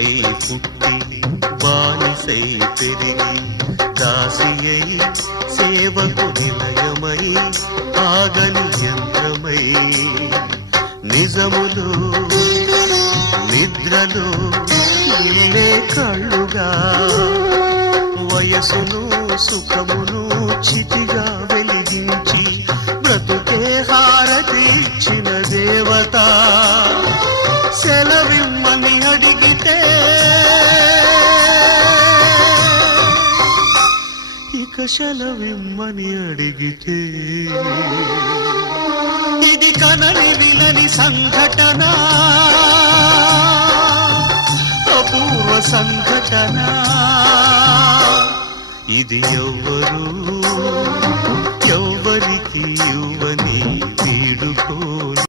శిశువై పుట్టి బానిసై పెరిగి దాసియై సేవకు నిలయమై ఆగని యంత్రమై నిజములు నిద్రలు ఇల్లే కళ్ళుగా వయసును సుఖమును చితిగా వెలిగించి బ్రతుకే హారతిచ్చిన దేవత సెలవిమ్మని అడిగితే ఇక సెలవిమ్మని అడిగితే ఇది కనని విలని సంఘటన అపూర్వ సంఘటన ఇది ఎవ్వరికి ఇవ్వని వీడుకోని